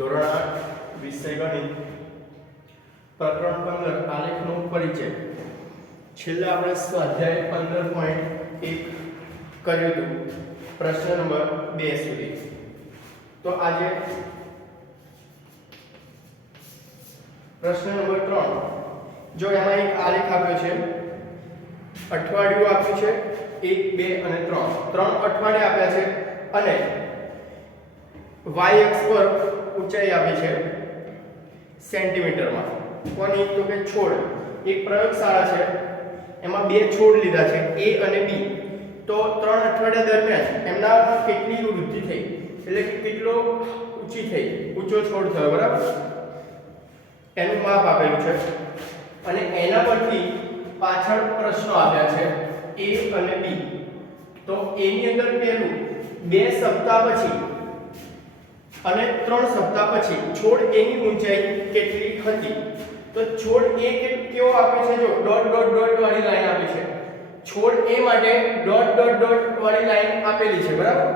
ધોરણ 8 વિષય ગણિત પ્રકરણ 15 આલેખનો પરિચય. છેલ્લે આપણે સ્વાધ્યાય 15.1 કર્યું હતું પ્રશ્ન નંબર 2 સુધી. તો આજે પ્રશ્ન નંબર 3. જો એમાં એક આલેખ આપ્યો છે, અઠવાડિયું આપ્યું છે 1 2 અને 3 અઠવાડિયા આપ્યા છે અને y અક્ષ પર ઊંચાઈ આપી છે સેન્ટીમીટરમાં. કોની? તો કે છોડ. એક પ્રયોગશાળા છે, એમાં બે છોડ લીધા છે A અને B. તો 3 અઠવાડિયા દરમિયાન એમનામાં કેટલી વૃદ્ધિ થઈ, એટલે કે કેટલો ઊંચો છોડ થયો, બરાબર? એનું માપ આપેલું છે અને એના પરથી પાછળ પ્રશ્નો આપ્યા છે A અને B. તો A ની અંદર પહેલું 2 સપ્તાહ પછી અને 3 સપ્તાહ પછી છોડ A ની ઊંચાઈ કેટલી હતી. તો છોડ A કેવો આપે છે? જો ડોટ ડોટ ડોટ વાળી લાઈન આપી છે. છોડ A માટે ડોટ ડોટ ડોટ વાળી લાઈન આપેલી છે, બરાબર?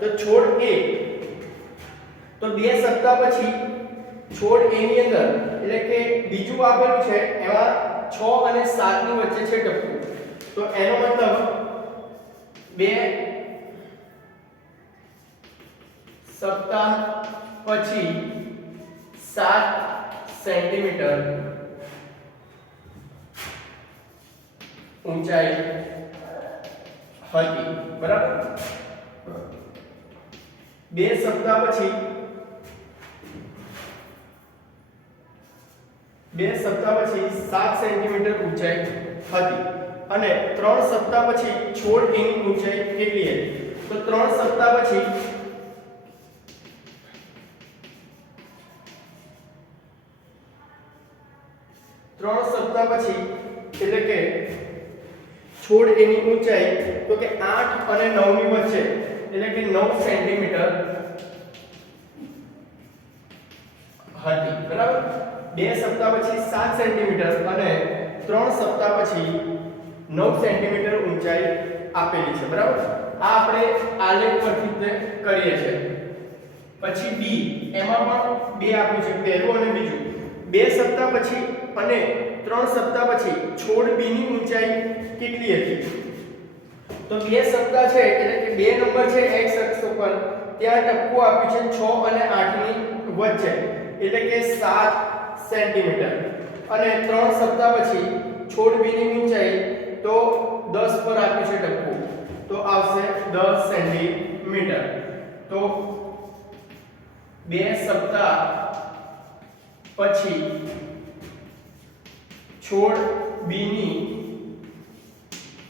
તો છોડ A, તો 2 સપ્તાહ પછી છોડ A ની અંદર, એટલે કે બીજું આપેલું છે એમાં 6 અને 7 ની વચ્ચે છે ટપકું. તો એનો મતલબ 2 સપ્તાહ પછી 7 સેન્ટીમીટર ઊંચાઈ હતી, બરાબર? 2 સપ્તાહ પછી 7 સેન્ટીમીટર ઊંચાઈ હતી અને 3 સપ્તાહ પછી છોડ એની ઊંચાઈ કેટલી હતી? તો 3 સપ્તાહ પછી એટલે કે છોડ એની ઊંચાઈ તો કે 8 અને 9 ની વચ્ચે, એટલે કે 9 સેન્ટીમીટર હતી, બરાબર? 2 સપ્તાહ પછી 7 સેન્ટીમીટર અને 3 સપ્તાહ પછી 9 સેન્ટીમીટર ઊંચાઈ આપેલી છે, બરાબર? આ આપણે આલેખ પરથી તે કરીએ છીએ. પછી B, એમાં પણ 2 આપ્યું છે, પહેલું અને બીજું. 2 સપ્તાહ પછી અને 3 સપ્તાહ પછી છોડ B ની ઊંચાઈ કેટલી હતી? તો 2 સપ્તાહ છે, એટલે કે 2 નંબર છે x અક્ષ ઉપર, ત્યાં ટપકું આપ્યું છે 6 અને 8 ની વચ્ચે, એટલે કે 7 સેન્ટીમીટર. અને 3 સપ્તાહ પછી છોડ B ની ઊંચાઈ તો 10 પર આપ્યું છે ટપકું, તો આવશે 10 સેન્ટીમીટર. તો 2 સપ્તાહ પછી છોડ B ની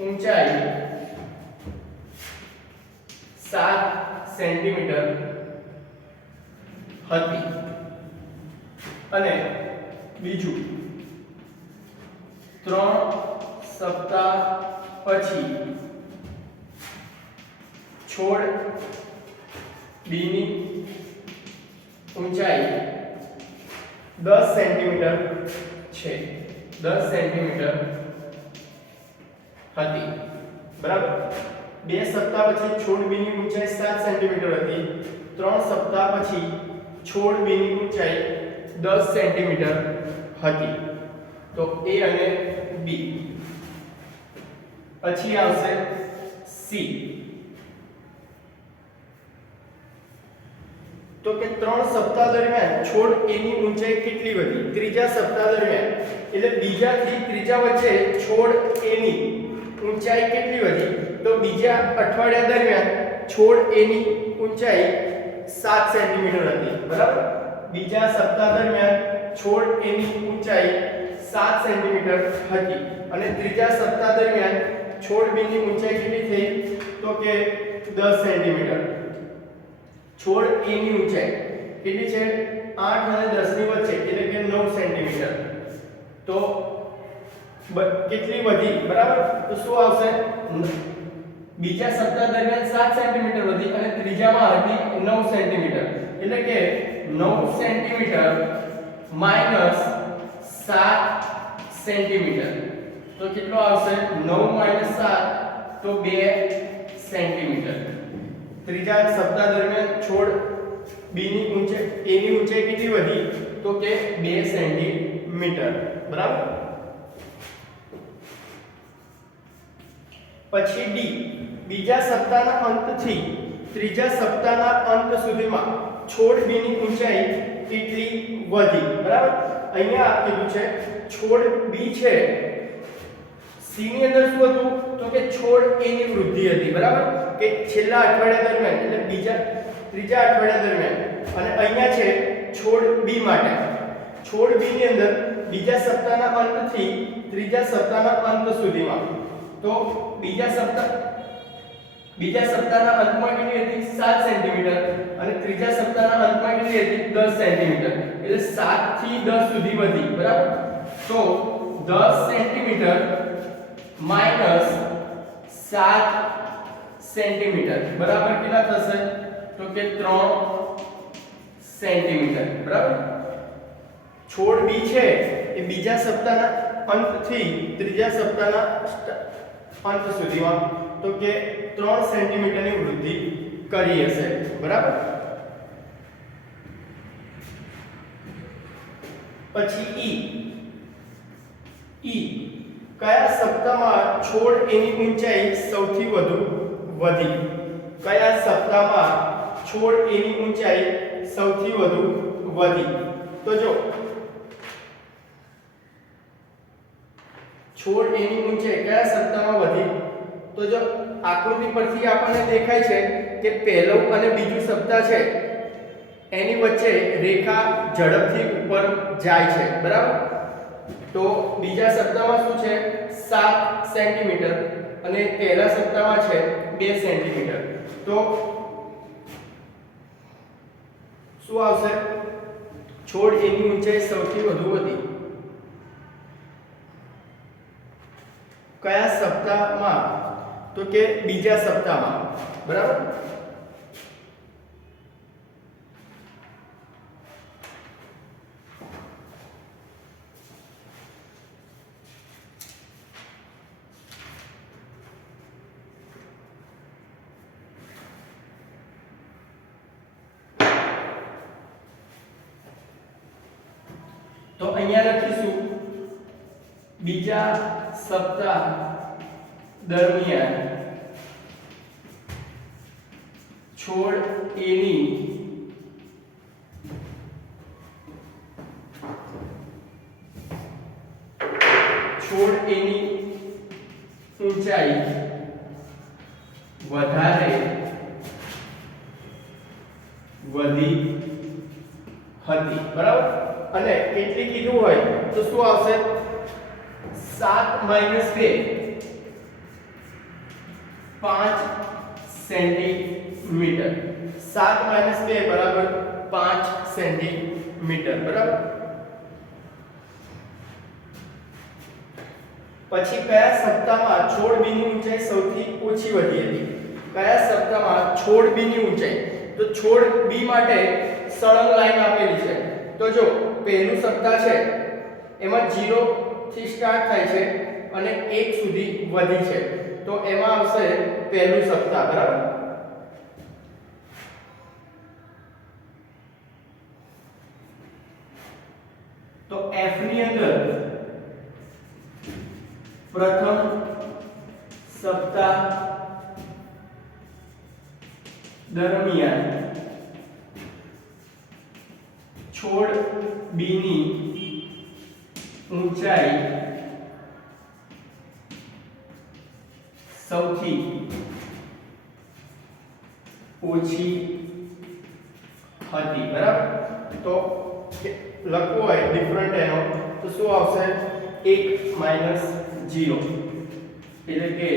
ઊંચાઈ 7 સેન્ટીમીટર હતી. અને બીજું 3 સપ્તાહ પછી છોડ B ની ઊંચાઈ 10 સેન્ટીમીટર છે, 10 સેન્ટીમીટર હતી, બરાબર? 2 સપ્તાહ પછી છોડ B ની ઊંચાઈ 7 સેન્ટીમીટર હતી. 3 સપ્તાહ પછી છોડ B ની ઊંચાઈ 10 સેન્ટીમીટર હતી. તો A અને B. પછી આવશે C. તો કે 3 સપ્તાહ દરમિયાન છોડ A ની ઊંચાઈ કેટલી વધી? ત્રીજા સપ્તાહ દરમિયાન, એટલે બીજાથી ત્રીજા વચ્ચે છોડ A ની ઊંચાઈ કેટલી વધી? તો બીજા અઠવાડિયા દરમિયાન છોડ A ની ઊંચાઈ 7 સેન્ટીમીટર હતી, બરાબર? બીજા સપ્તાહ દરમિયાન છોડ A ની ઊંચાઈ 7 સેન્ટીમીટર હતી અને ત્રીજા સપ્તાહ દરમિયાન છોડ B ની ઊંચાઈ કેટલી થઈ? તો કે 10 સેન્ટીમીટર. છોડ A ની ઊંચાઈ કેટલી છે? 8 અને 10 ની વચ્ચે, એટલે કે 9 સેન્ટીમીટર. તો કેટલી વધી, બરાબર? તો શું આવશે? બીજા સપ્તાહ દરમિયાન 7 સેન્ટીમીટર વધી અને ત્રીજામાં હતી 9 સેન્ટીમીટર, એટલે કે 9 સેન્ટીમીટર માઈનસ 7 સેન્ટીમીટર. તો કેટલો આવશે? 9 - 7 તો 2 સેન્ટીમીટર. ત્રીજા સપ્તાહ દરમિયાન છોડ બી ની ઊંચાઈ એ ની ઊંચાઈ કેટલી વધી તો કે 2 સેન્ટીમીટર બરાબર. પછી ડી બીજા સપ્તાહના અંતથી ત્રીજા સપ્તાહના અંત સુધીમાં છોડ બી ની ઊંચાઈ કેટલી વધી બરાબર. અહીંયા કીધું છે છોડ બી છે સી ની અંદર શું હતું તો કે છોડ એ ની વૃદ્ધિ હતી બરાબર કે છેલ્લા અઠવાડિયા દરમિયાન એટલે ત્રીજા અઠવાડિયા દરમિયાન. અને અહીંયા છે છોડ બી માટે છોડ બી ની અંદર બીજા સપ્તાહના અંતથી ત્રીજા સપ્તાહના અંત સુધીમાં. તો બીજા સપ્તાહના અંતમાં કેટલી હતી 7 સેન્ટીમીટર અને ત્રીજા સપ્તાહના અંતમાં કેટલી હતી 10 સેન્ટીમીટર એટલે 7 થી 10 સુધી વધી બરાબર. તો 10 સેન્ટીમીટર માઈનસ 7 સેન્ટીમીટર બરાબર કેટલા થશે તો કે 3 સેન્ટીમીટર બરાબર. છોડ બી છે એ બીજા સપ્તાહના અંતથી ત્રીજા સપ્તાહના અંત સુધીમાં તો કે 3 સેન્ટીમીટરની વૃદ્ધિ કરી હશે બરાબર. પછી ઈ કયા સપ્તાહમાં છોડ એની ઊંચાઈ સૌથી વધુ વધી. કયા સપ્તાહમાં છોડ એની ઊંચાઈ સૌથી વધુ વધી. તો જો છોડ એની ઊંચાઈ કયા સપ્તાહમાં વધી તો જો આકૃતિ પરથી આપણને દેખાય છે કે પહેલું અને બીજું સપ્તાહ છે એની વચ્ચે રેખા ઝડપથી ઉપર જાય છે બરાબર. તો બીજા સપ્તાહમાં શું છે 7 સેન્ટીમીટર અને પહેલા સપ્તાહમાં છે 2 સેન્ટીમીટર. તો શું આવશે છોડ એની ઊંચાઈ સૌથી વધુ વધી કયા સપ્તાહમાં તો કે બીજા સપ્તાહમાં બરાબર. તો અહીંયા લખીશું બીજા સપ્તાહ દરમિયાન છોડ એની ઊંચાઈ વધારે વધી હતી બરાબર. અને કેટલી કીધું હોય તો શું આવશે 7 - 2 5 સેન્ટીમીટર. 7 - 2 બરાબર 5 સેન્ટીમીટર બરાબર. પછી કયા સપ્તાહમાં છોડ બી ની ઊંચાઈ સૌથી ઓછી વધી હતી. કયા સપ્તાહમાં છોડ બી ની ઊંચાઈ તો છોડ બી માટે સળંગ લાઈન આપેલી છે. તો જો પહેલું સપ્તાહ છે એમાં 0 થી સ્ટાર્ટ થાય છે અને 1 સુધી વધી છે તો એમાં આવશે પહેલું સપ્તાહ બરાબર. તો F ની અંદર પ્રથમ સપ્તાહ દરમિયાન છોડ બી ની ઊંચાઈ સૌથી ઓછી હતી બરાબર. તો લખવું હોય ડિફરન્ટ એનો તો શું આવશે 1 - 0 એટલે કે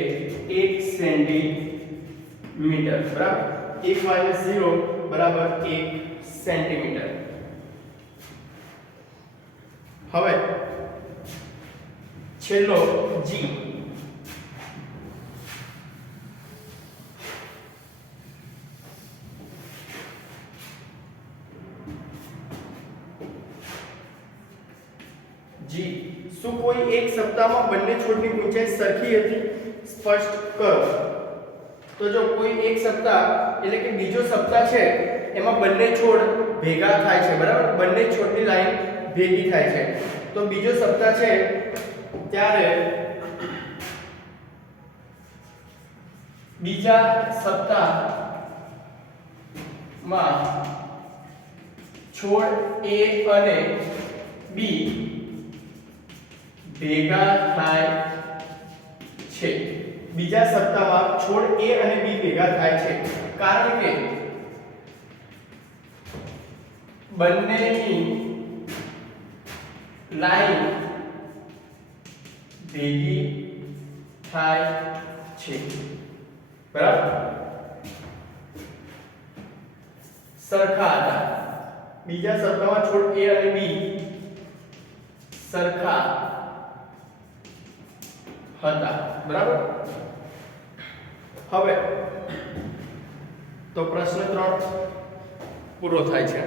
1 સેન્ટીમીટર બરાબર. 1 - 0 બરાબર 1 સેન્ટીમીટર. હવે છેલ્લો જી શું કોઈ એક સપ્તાહમાં બંને છોડની ઊંચાઈ સરખી હતી સ્પષ્ટ કરો. તો જો કોઈ એક સપ્તાહ એટલે કે બીજો સપ્તાહ છે એમાં બંને છોડ ભેગા થાય છે, બરાબર, બંને છોડની લાઈન ભેગી થાય છે. તો બીજો સપ્તાહ છે ત્યારે બીજા સપ્તાહમાં છોડ A અને B ભેગા થાય છે. બીજા સપ્તાહમાં છોડ A અને B ભેગા થાય છે કારણ કે બંનેની લાઈન ભેગી થાય છે, બરાબર, સરખા હતા. બીજા સપ્તાહમાં છોડ A અને B સરખા હતા, બરાબર. હવે તો પ્રશ્ન 3 પૂરો થાય છે.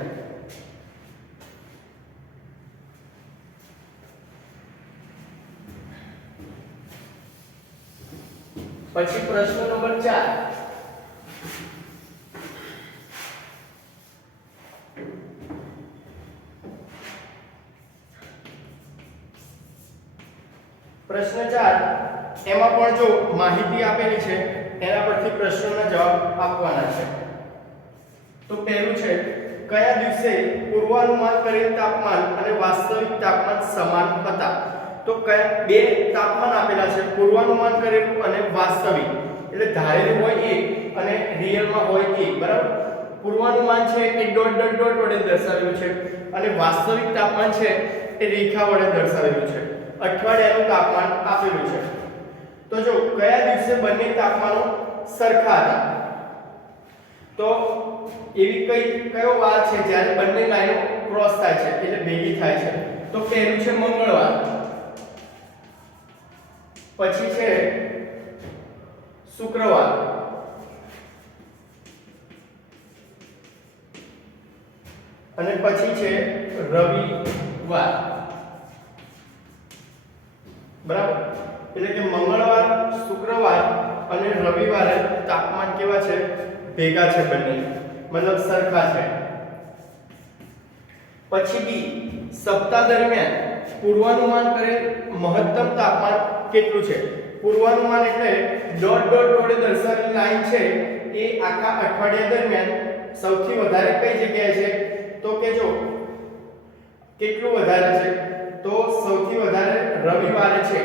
પછી પ્રશ્ન નંબર 4. પ્રશ્ન 4 એમાં પણ જો માહિતી આપેલી છે એના પરથી પ્રશ્નોના જવાબ આપવાના છે. તો પહેલું છે, કયા દિવસે પૂર્વાનુમાન કરેલ તાપમાન અને વાસ્તવિક તાપમાન સમાન હતા? તો કયા બે તાપમાન આપેલા છે, પૂર્વાનુમાન કરેલું અને વાસ્તવિક, એટલે ધારેલું હોય એક અને રિયલમાં હોય એક, બરાબર. પૂર્વાનુમાન છે એ ડોટ ડોટ ડોટ વડે દર્શાવેલું છે અને વાસ્તવિક તાપમાન છે એ રેખા વડે દર્શાવેલું છે. અઠવાડિયાનું તાપમાન આપેલું છે. તો જો કયા દિવસે બંને તાપમાનો સરખા હતા? તો એવી કયો વાર છે જ્યારે બંને લાઈનો ક્રોસ થાય છે, એટલે ભેગી થાય છે? તો પહેલું છે મંગળવાર, પછી છે શુક્રવાર, અને પછી છે રવિવાર, બરાબર. એટલે કે મંગળવાર, શુક્રવાર અને રવિવારે તાપમાન કેવા છે? ભેગા છે, બંને મતલબ સરખા છે. પછી બી, સપ્તાહ દરમિયાન પૂર્વાનુમાન કરેલ મહત્તમ તાપમાન કેટલું છે? પૂર્વાનુમાન એટલે ડોટ ડોટ વડે દર્શાવેલી લાઈન છે એ આખા અઠવાડિયા દરમિયાન સૌથી વધારે કઈ જગ્યાએ છે? તો કે જો કેટલું વધારે છે? તો સૌથી વધારે રવિવારે છે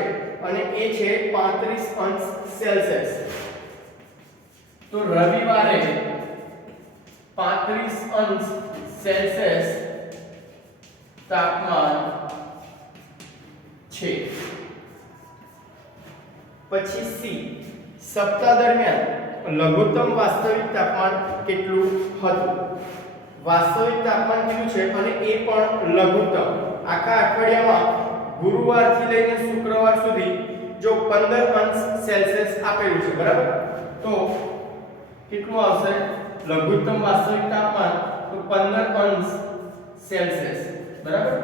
અને એ છે 35°C. તો રવિવારે 35°C તાપમાન છે. પછી સી, સપ્તાહ દરમિયાન લઘુત્તમ વાસ્તવિક તાપમાન કેટલું હતું? વાસ્તવિક તાપમાન કેટલું છે અને એ પણ લઘુત્તમ આખા અઠવાડિયામાં ગુરુવારથી લઈને શુક્રવાર સુધી જો 15°C આપેલું છે, બરાબર. તો કેટલું આવશે લઘુત્તમ વાસ્તવિક તાપમાન? તો 15°C, બરાબર.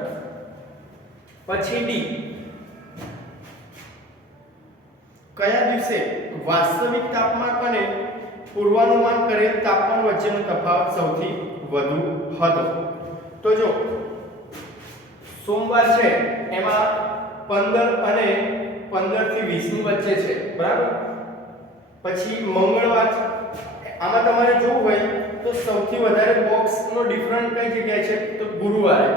પછી ડી, કયા દિવસે વાસ્તવિક તાપમાન અને પૂર્વાનુમાન કરેલ તાપમાન વચ્ચેનો તફાવત સૌથી વધુ હતો? તો જો સોમવાર છે એમાં 15 અને 15 થી 20 ની વચ્ચે છે, બરાબર. પછી મંગળવાર, આમાં તમારે જોવું હોય તો સૌથી વધારે બોક્સનો ડિફરન્ટ કઈ જગ્યાએ છે? તો ગુરુવારે.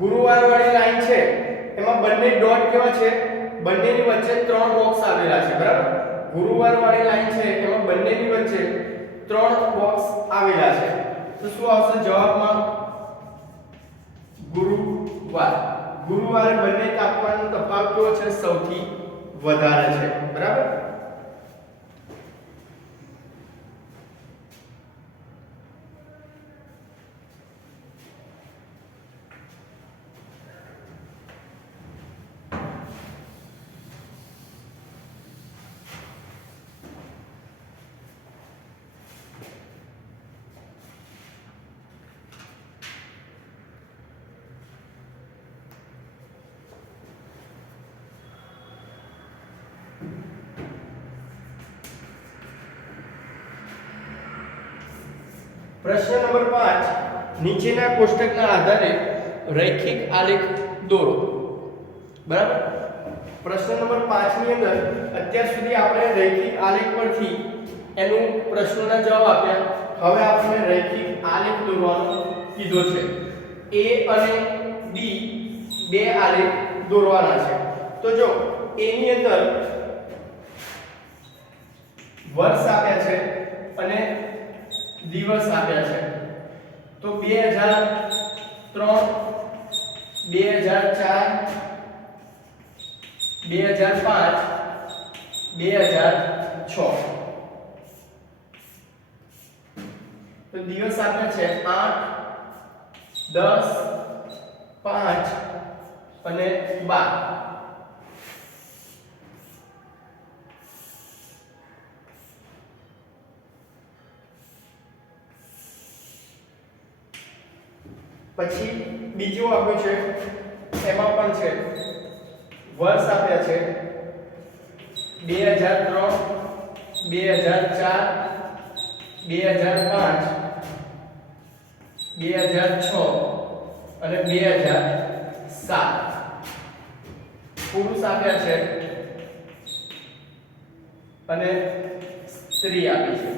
ગુરુવાર વાળી લાઈન છે એમાં બંને ડોટ કેવા છે? બંનેની વચ્ચે 3 બોક્સ આવેલા છે, બરાબર. ગુરુવાર વાળી લાઈન છે એમાં બંનેની વચ્ચે 3 બોક્સ આવેલા છે. તો શું આવશે જવાબમાં? ગુરુવાર. ગુરુવારે બંને તાપમાનનો તફાવત કેવો છે? સૌથી વધારે છે, બરાબર. પ્રશ્ન નંબર 5, નીચેના કોષ્ટકના આધારે રૈખિક આલેખ દોરો. બરાબર. પ્રશ્ન નંબર 5 ની અંદર અત્યાર સુધી આપણે રૈખિક આલેખ પરથી એનું પ્રશ્નોના જવાબ આપ્યા. હવે આપણે રૈખિક આલેખ દોરવાનો કીધો છે. A અને B બે આલેખ દોરવાના છે. તો જો A ની અંદર વર્ષ આપ્યા છે અને દિવસ આપ્યા છે. તો 2003, 2004, 2005, 2006. તો દિવસ આપ્યા છે 8, 10, 5 અને 12. પછી બીજું આપ્યું છે, એમાં પણ છે વર્ષ આપ્યા છે 2003, 2004, 2005, 2006 અને 2007. પુરુષ આપ્યા છે અને સ્ત્રી આપી છે.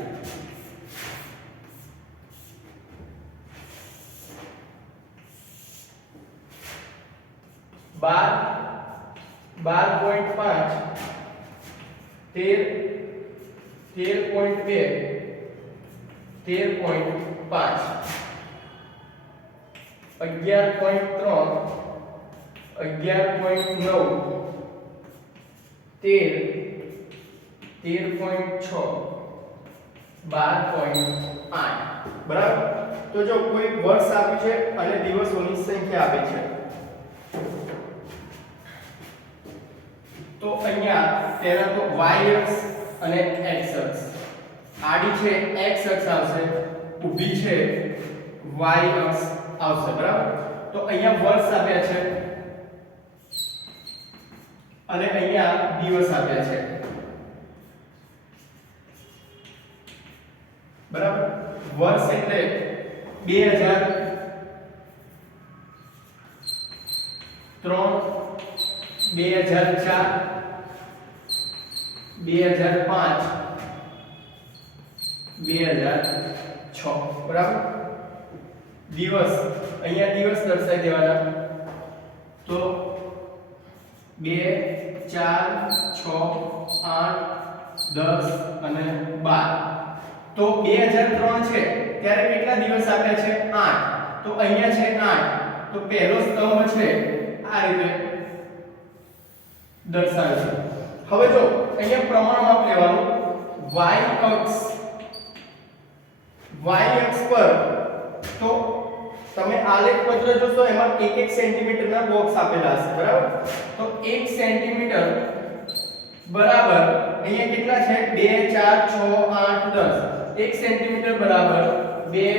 બાર, 12.5, 13, 13.2, 13.5, 11.3, 11.9, 13, 13.6, 12.8. બરાબર. તો જો કોઈ વર્ષ આપ્યું છે અને દિવસોની સંખ્યા આપી છે, તો અહીંયા પહેલા તો y અક્ષ અને x અક્ષ. આડી છે x અક્ષ આવશે, ઊભી છે y અક્ષ આવશે. બરાબર. તો અહીંયા વર્ષ આપ્યા છે અને અહીંયા દિવસ આપ્યા છે. બરાબર. વર્ષ એટલે 2003, 2004, 2005, 2006. બરાબર. દિવસ અહીંયા દિવસ દર્શાવી દેવાના. તો 2, 4, 6, 8, 10 અને 12. તો 2003 છે ત્યારે કેટલા દિવસ આપ્યા છે? 8. તો અહીંયા છે 8. તો પહેલો સ્તંભ છે આ રીતે દર્શાવે છે. હવે જો અહીંયા પ્રમાણ માપ લેવાનું. y અક્ષ પર તો તમે આલેખ પત્ર જોશો એમાં 1 સેન્ટીમીટર ના બોક્સ આપેલા હશે. બરાબર. તો 1 સેન્ટીમીટર બરાબર અહીંયા કેટલા છે? 2, 4, 6, 8, 10. 1 સેન્ટીમીટર બરાબર 2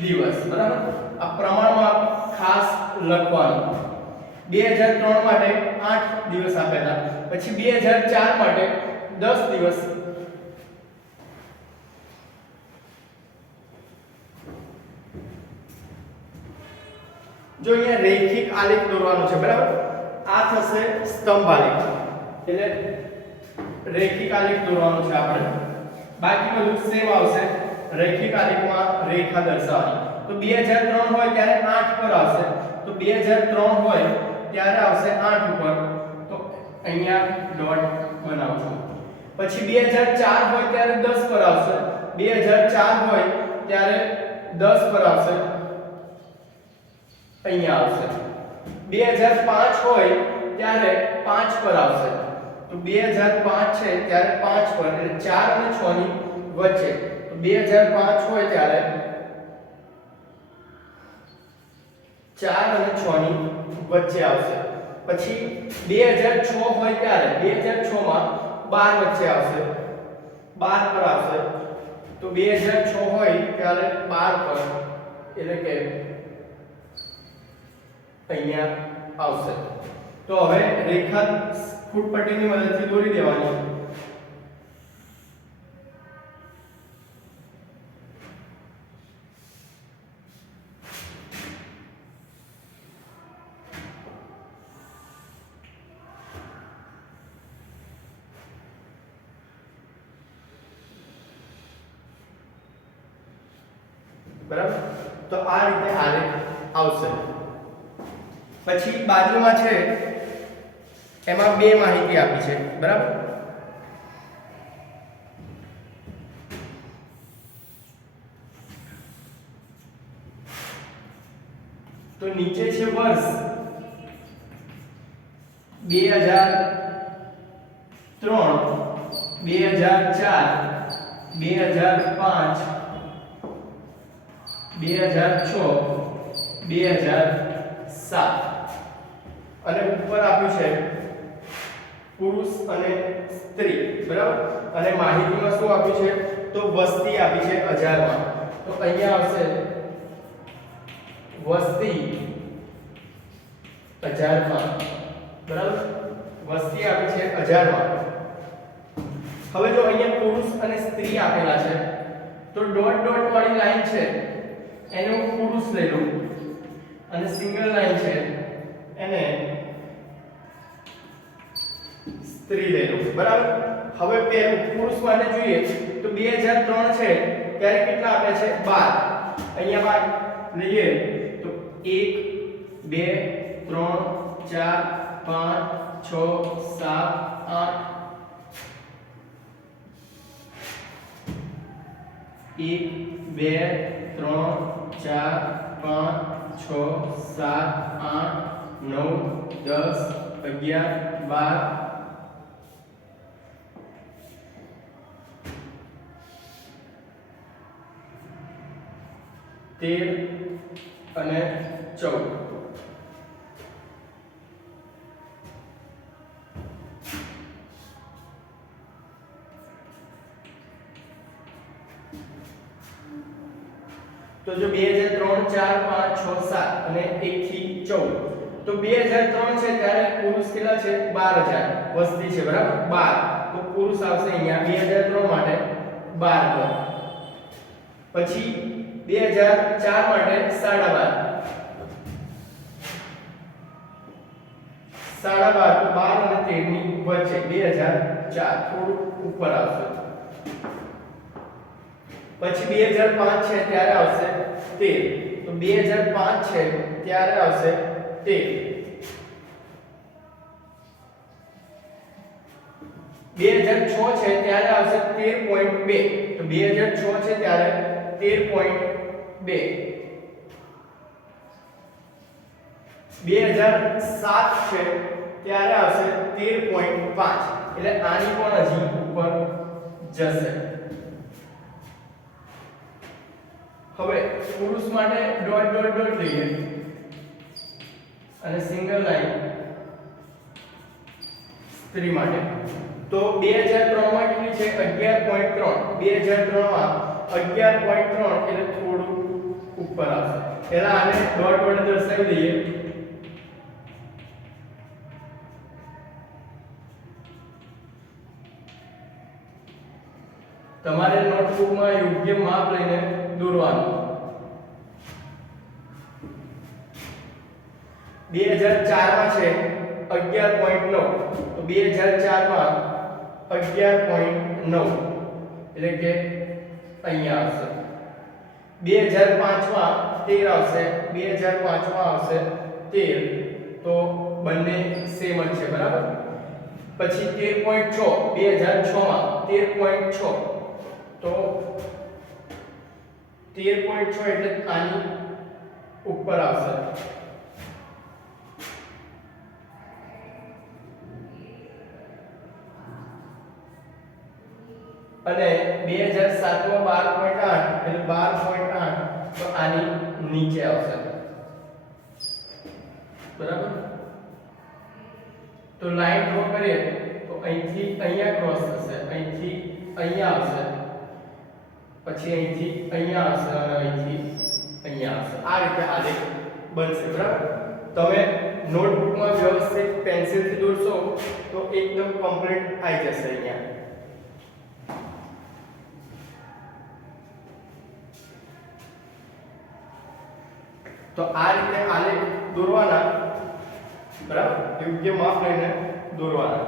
દિવસ. બરાબર. આ પ્રમાણમાં ખાસ લખવાનું. 2003 માટે 8 દિવસ આપેલા, પછી 2004 માટે 10 દિવસ. જો અહીંયા રૈખિક આલેખ દોરવાનો છે. બરાબર. આ થશે સ્તંભ આલેખ. એટલે રૈખિક આલેખ દોરવાનો છે આપણે. બાકી બધું સેમ આવશે. રૈખિક આલેખમાં રેખા દર્શાવવાની. તો 2003 હોય ત્યારે 8 પર આવશે. તો 2003 હોય ત્યારે આવશે 8 ઉપર. તો અહીંયા ડોટ બનાવશું. પછી 2004 હોય ત્યારે 10 પર આવશે. 2004 હોય ત્યારે 10 પર આવશે. અહીંયા આવશે. 2005 હોય ત્યારે 5 પર આવશે. તો 2005 છે ત્યારે 5 પર, એટલે 4 અને 6 ની વચ્ચે. તો 2005 હોય ત્યારે 4 અને 6 ની વચ્ચે આવશે. પછી 2006 હોય ત્યારે 2006 માં 12 વચ્ચે આવશે. 12 પર આવશે. તો 2006 હોય ત્યારે 12 પર, એટલે કે અહીંયા આવશે. તો હવે રેખા ફૂટપટ્ટીની મદદથી દોરી દેવાની. બરાબર. તો આ રીતે આલેખ આવશે. પછી બાજુમાં છે એમાં બે માહિતી આપી છે, બરાબર. તો નીચે છે વર્ષ 2003, 2004, 2005, 2006, 2007 અને ઉપર આપ્યું છે પુરુષ અને સ્ત્રી, બરાબર. અને માહિતીમાં શું આપ્યું છે? તો વસ્તી આપી છે 1000 માં. તો અહીંયા આવશે વસ્તી 1000 માં, બરાબર. વસ્તી આપી છે 1000 માં. હવે જો અહીંયા પુરુષ અને સ્ત્રી આપેલા છે તો ડોટ ડોટ વાળી લાઈન છે એને હું પુરુષ લઈ લઉં અને સિંગલ લાઈન છે એને સ્ત્રી લઈ લઉં, બરાબર. હવે પહેલું પુરુષ માટે જોઈએ તો 2003 છે ત્યારે કેટલા આપ્યા છે? 12. અહીંયા 12 લઈએ તો 1 2 3 4 5 6 7 8 1 2 3 4 5 6 7 8 9 10 11 12 13 અને 14. તો જો 2003 4 5 6 7 અને 1 થી 14. તો 2003 છે ત્યારે પુરુષ કેટલા છે? 12000 વસ્તી છે, બરાબર. 12. તો પુરુષ આવશે અહીંયા 2003 માટે 12. પછી 2004 માટે 12.5. 12.5 તો 12 અને 13 ની વચ્ચે 2004 થોડું ઉપર આવશે. પછી 2005 છે ત્યારે આવશે 13. તો 2005 છે ત્યારે આવશે 13. 2006 છે ત્યારે આવશે 13.2. તો 2006 છે ત્યારે 13.2. 2007 છે ત્યારે આવશે 13.5. એટલે આની પણ હજી ઉપર જશે. હવે પુરુષ માટે ડોટ ડોટ ડોટ લઈએ અને સિંગલ લાઈન સ્ત્રી માટે. તો 2003 માં કેટલી છે? 11.3. 2003 માં 11.3 એટલે થોડું ઉપર આવશે. એટલે આને ડોટ વડે દર્શાવી દઈએ. તમારે નોટબુકમાં યોગ્ય માપ લઈને દોરવાનું. 2004 માં છે 11.9. તો 2004 માં 11.9 એટલે કે અહીંયા આવશે. 2005 માં 13 આવશે. 2005 માં આવશે 13. તો બંને સેમ જ છે, બરાબર. પછી 13.6 2006 માં 13.6. તો 13.6 એટલે આની ઉપર આવશે. અને 2007 માં 12.8 એટલે 12.8 તો આની નીચે આવશે, બરાબર. તો લાઈન ડ્રો કરીએ તો અહીંથી અહીંયા ક્રોસ થશે, અહીંથી અહીંયા આવશે, પછી અહીંથી અહીંયા આવશે અને અહીંથી અહીંયા આવશે. આ રીતે આલેખ બનશે, બરાબર. તમે નોટબુકમાં વ્યવસ્થિત પેન્સિલથી દોરશો તો એકદમ કમ્પ્લીટ આવી જશે અહીંયા. તો આ રીતે આલેખ દોરવાના, બરાબર. યોગ્ય માપ લઈને દોરવાના.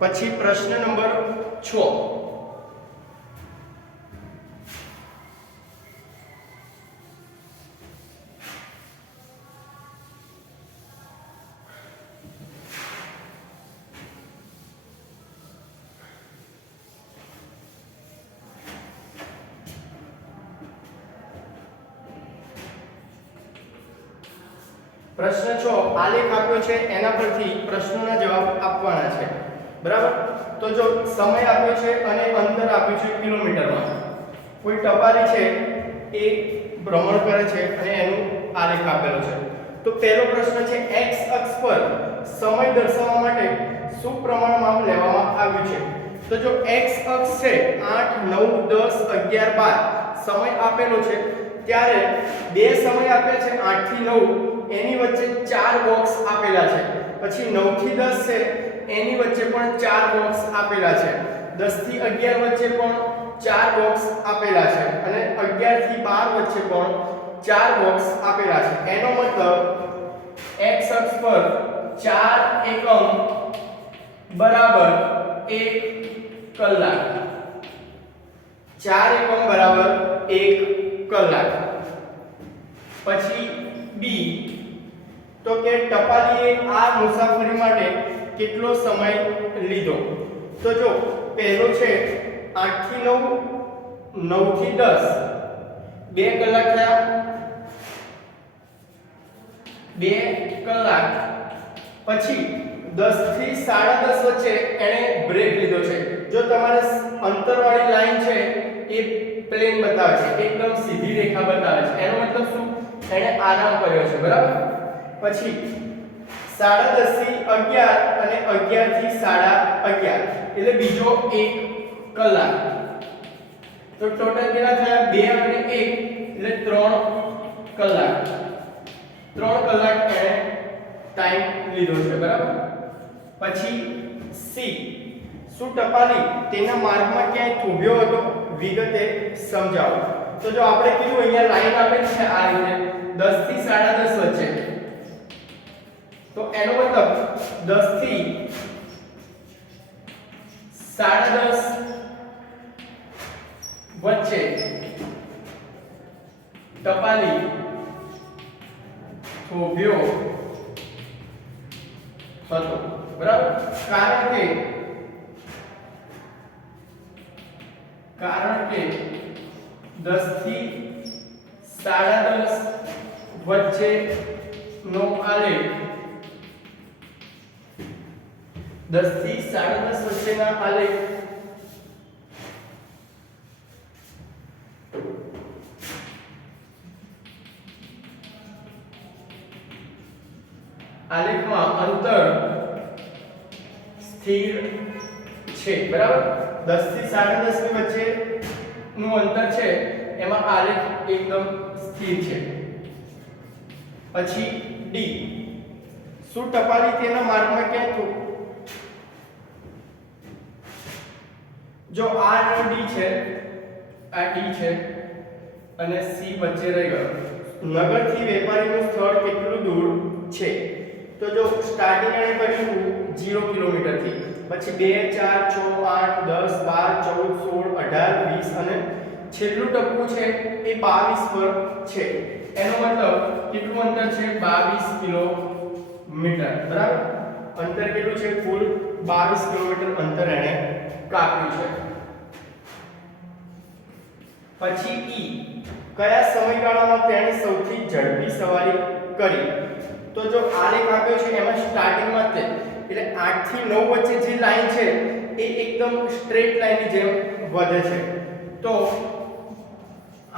પછી પ્રશ્ન નંબર 6. પ્રશ્ન 6 આલેખ આપ્યો છે એના પરથી પ્રશ્નોના જવાબ આપવાના છે. બરાબર. તો જો સમય આપ્યો છે અને અંતર આપ્યું છે કિલોમીટરમાં. કોઈ ટપાલી છે એ ભ્રમણ કરે છે અને એનું આલેખ આપેલો છે. તો પહેલો પ્રશ્ન છે x અક્ષ પર સમય દર્શાવવા માટે શું પ્રમાણ માપ લેવામાં આવ્યું છે? તો જો x અક્ષ છે 8 9 10 11 12 સમય આપેલો છે ત્યારે બે સમય આપ્યા છે 8 થી 9 એની વચ્ચે 4 બોક્સ આપેલા છે. પછી 9 થી 10 છે એની વચ્ચે પણ 4 બોક્સ આપેલા છે. 10 થી 11 વચ્ચે પણ 4 બોક્સ આપેલા છે અને 11 થી 12 વચ્ચે પણ 4 બોક્સ આપેલા છે. એનો મતલબ x અક્ષ પર 4 એકમ બરાબર 1 કલાક. 4 એકમ બરાબર 1 કલાક. પછી બી તો કે ટપાલીએ આ મુસાફરી માટે કેટલો સમય લીધો? તો જો પહેલો છે 8 થી 9 9 થી 10 2 કલાક થયા. 2 કલાક. પછી 10 થી 10:30 વચ્ચે એને બ્રેક લીધો છે. જો તમારે અંતરવાળી લાઈન છે એ પ્લેન બતાવે છે, એકદમ સીધી રેખા બતાવે છે, એનો મતલબ શું? એને આરામ કર્યો છે. બરાબર. પછી 10:30 થી 11 અને 11 થી 11:30 એટલે બીજો 1 કલાક. તો ટોટલ કેટલા થયા? 2 અને 1 એટલે 3 કલાક. 3 કલાક એને ટાઈમ લીધો છે. બરાબર. પછી સી શું ટપાલી તેના માર્ગમાં ક્યાંય થોભ્યો હતો? વિગતે સમજાવો. તો જો આપણે કીધું અહીંયા લાઈન આપેલી છે આ રીતે 10 થી 10:30 વચ્ચે, તો એનો મતલબ 10 થી 10:30 વચ્ચે ટપાલી થોભ્યો હતો. બરાબર. કારણ કે 10 થી 10:30 વચ્ચે નો આલેખ 10 થી 10:30 વચ્ચેના આલેખ આલેખમાં અંતર સ્થિર છે. બરાબર. 10 થી 10:30 ની વચ્ચે નું અંતર છે એમાં આલેખ એકદમ સ્થિર છે. પછી ડી શું ટપાલી તેના માર્ગમાં ક્યાં તો જો આ ડી છે, આ ડી છે અને સી વચ્ચે રહી ગયો. નગરથી વેપારીનું સ્થળ કેટલું દૂર છે? તો જો સ્ટાર્ટિંગ એને કર્યું 0 કિલોમીટર થી, પછી 2 4 6 8 10 12 14 16 18 20 અને છેલ્લું ટપકું છે એ 22 પર છે. એનો મતલબ કેટલું અંતર છે? 22 કિલોમીટર. બરાબર. અંતર કેટલું છે? કુલ 22 કિલોમીટર અંતર એને કાપ્યું છે. પછી ઈ કયા સમયગાળામાં તેણે સૌથી ઝડપી સવારી કરી? તો જો આલેખ આપ્યો છે એમાં સ્ટાર્ટિંગમાં તે એટલે 8 થી 9 વચ્ચે જે લાઈન છે એ એકદમ સ્ટ્રેટ લાઈનની જેમ વધે છે. તો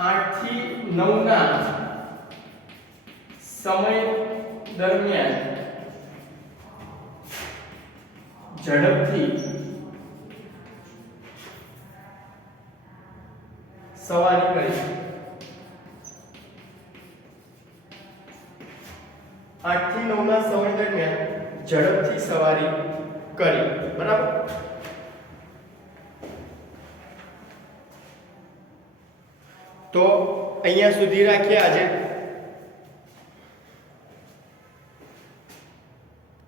8 થી 9 ના સમય દરમિયાન ઝડપથી સવારી કરી. 8 થી 9 ના સમય દરમિયાન ઝડપથી સવારી કરી. બરાબર. તો અહીંયા સુધી રાખીએ આજે.